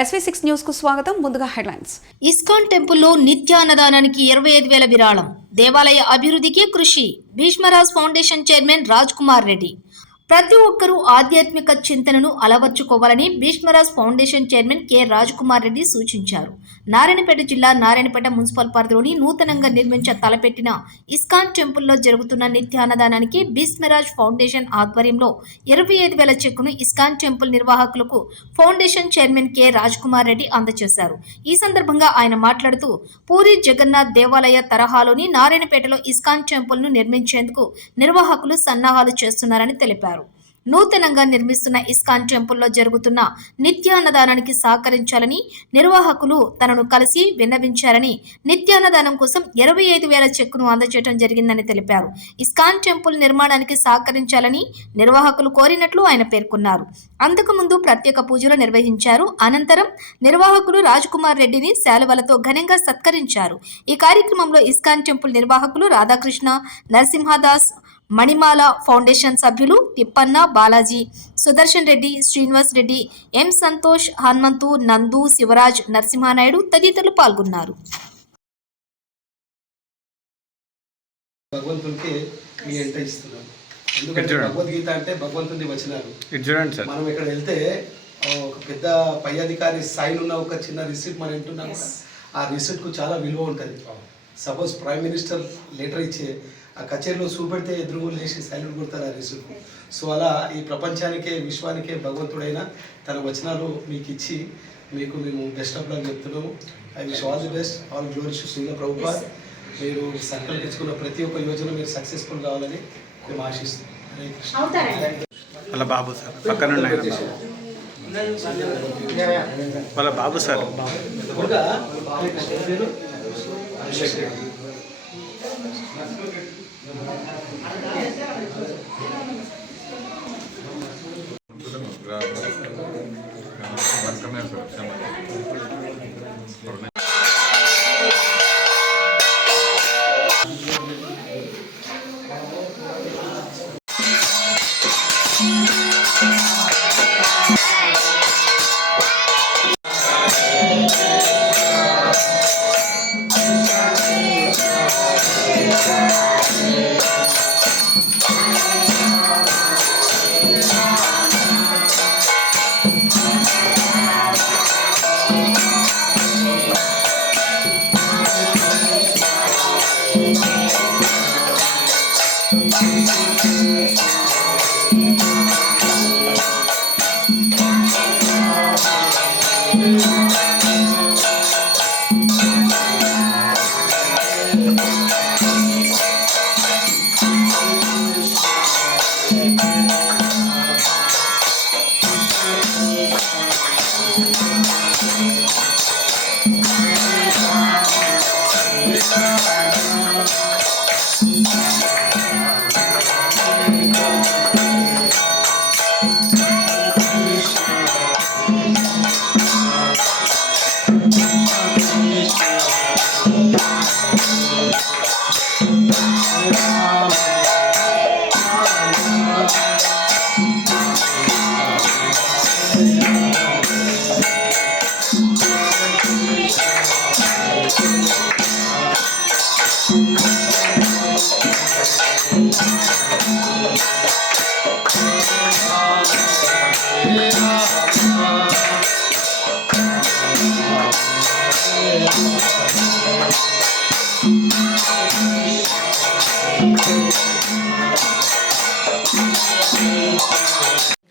SV6 news కు స్వాగతం. ముందుగా హెడ్లైన్స్. ఇస్కాన్ టెంపుల్లో నిత్యాన్నదానానికి 25,000 విరాళం. దేవాలయ అభివృద్ధికి కృషి. Bhishmaraj foundation chairman Raj Kumar Reddy. ప్రతి ఒక్కరూ ఆధ్యాత్మిక చింతనను అలవర్చుకోవాలని Bhishmaraj foundation chairman K Raj Kumar Reddy సూచించారు. నారాయణపేట జిల్లా నారాయణపేట మున్సిపల్ పరిధిలోని నూతనంగా నిర్మించ తలపెట్టిన ఇస్కాన్ టెంపుల్లో జరుగుతున్న నిత్యాన్నదానానికి భీష్మరాజ్ ఫౌండేషన్ ఆధ్వర్యంలో 25,000 చెక్కును ఇస్కాన్ టెంపుల్ నిర్వాహకులకు foundation chairman K Raj Kumar Reddy అందజేశారు. ఈ సందర్భంగా ఆయన మాట్లాడుతూ పూరి జగన్నాథ్ దేవాలయ తరహాలోని నారాయణపేటలో ఇస్కాన్ టెంపుల్ ను నిర్మించేందుకు నిర్వాహకులు సన్నాహాలు చేస్తున్నారని తెలిపారు. నూతనంగా నిర్మిస్తున్న ఇస్కాన్ టెంపుల్లో జరుగుతున్న నిత్యాన్నదానానికి సహకరించాలని నిర్వాహకులు తనను కలిసి విన్నవించారని, నిత్యాన్నదానం కోసం 25,000 చెక్కును అందజేయడం జరిగిందని తెలిపారు. ఇస్కాన్ టెంపుల్ నిర్మాణానికి సహకరించాలని నిర్వాహకులు కోరినట్లు ఆయన పేర్కొన్నారు. అంతకుముందు ప్రత్యేక పూజలు నిర్వహించారు. అనంతరం నిర్వాహకులు రాజ్ కుమార్ రెడ్డిని శాలువలతో ఘనంగా సత్కరించారు. ఈ కార్యక్రమంలో ఇస్కాన్ టెంపుల్ నిర్వాహకులు రాధాకృష్ణ, నరసింహదాస్, మణిమాల ఫౌండేషన్ సభ్యులు తిప్పన్న, బాలాజీ, సుదర్శన్ రెడ్డి, శ్రీనివాస్ రెడ్డి, ఎం సంతోష్, హనుమంతు, నందు, శివరాజ్, నరసింహానాయుడు తదితరులు పాల్గొన్నారు. భగవంతునికి మీ ఎంట ఇస్తున్నాం. ఎందుకంటే భగవద్గీత అంటే భగవంతుని వచనాలు. మనం ఇక్కడ వెళ్తే ఒక పెద్ద పై అధికారి స్థాయిలో ఉన్న ఒక చిన్న రిసిప్ట్ మనం వింటున్నాం. ఆ రిసిప్ట్కు చాలా విలువ ఉంటుంది. సపోజ్ ప్రైమ్ మినిస్టర్ లెటర్ ఇచ్చే ఆ కచేరీలో చూపెడితే ఎదురుగులు లేచి సైలెంట్ కొడతారు ఆ రిసిప్ట్. సో అలా ఈ ప్రపంచానికే విశ్వానికే భగవంతుడైన తన వచనాలు మీకు ఇచ్చి మీకు మేము బెస్ట్ ఆఫ్ లక్ చెప్తున్నాము. I wish all the best, all glories to Srila Prabhupad. మీరు సంకల్పించుకున్న ప్రతి ఒక్క యోజన మీరు సక్సెస్ఫుల్ కావాలని మేము ఆశిస్తున్నాం. హరే కృష్ణ. వాళ్ళ బాబు సార్ పక్కన వాళ్ళ బాబు సార్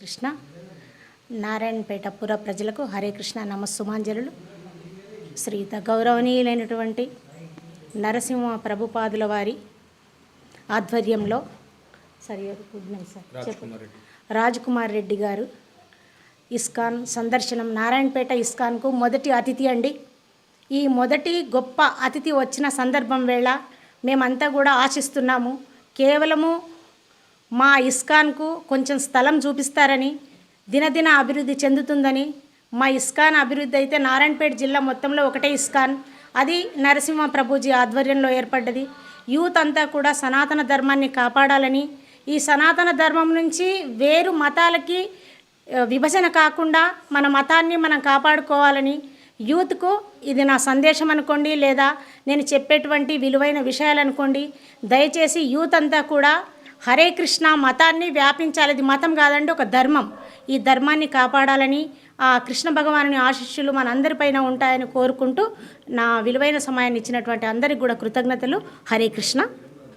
కృష్ణ. నారాయణపేట పుర ప్రజలకు హరే కృష్ణ నమస్సుమాంజలులు. శ్రీత గౌరవనీయులైనటువంటి నరసింహ ప్రభుపాదుల వారి ఆధ్వర్యంలో రాజ్ కుమార్ రెడ్డి గారు ఇస్కాన్ సందర్శనం, నారాయణపేట ఇస్కాన్కు మొదటి అతిథి అండి. ఈ మొదటి గొప్ప అతిథి వచ్చిన సందర్భం వేళ మేమంతా కూడా ఆశిస్తున్నాము, కేవలము మా ఇస్కాన్కు కొంచెం స్థలం చూపిస్తారని, దినదిన అభివృద్ధి చెందుతుందని. మా ఇస్కాన్ అభివృద్ధి అయితే నారాయణపేట జిల్లా మొత్తంలో ఒకటే ఇస్కాన్, అది నరసింహ ప్రభుజీ ఆధ్వర్యంలో ఏర్పడ్డది. యూత్ అంతా కూడా సనాతన ధర్మాన్ని కాపాడాలని, ఈ సనాతన ధర్మం నుంచి వేరు మతాలకి విభజన కాకుండా మన మతాన్ని మనం కాపాడుకోవాలని యూత్కు ఇది నా సందేశం అనుకోండి, లేదా నేను చెప్పేటువంటి విలువైన విషయాలు అనుకోండి. దయచేసి యూత్ అంతా కూడా హరే కృష్ణ మతాన్ని వ్యాపించాలి. ఇది మతం కాదండి, ఒక ధర్మం. ఈ ధర్మాన్ని కాపాడాలని ఆ కృష్ణ భగవానుని ఆశీస్సులు మనందరిపైన ఉంటాయని కోరుకుంటూ నా విలువైన సమయాన్ని ఇచ్చినటువంటి అందరికీ కూడా కృతజ్ఞతలు. హరే కృష్ణ.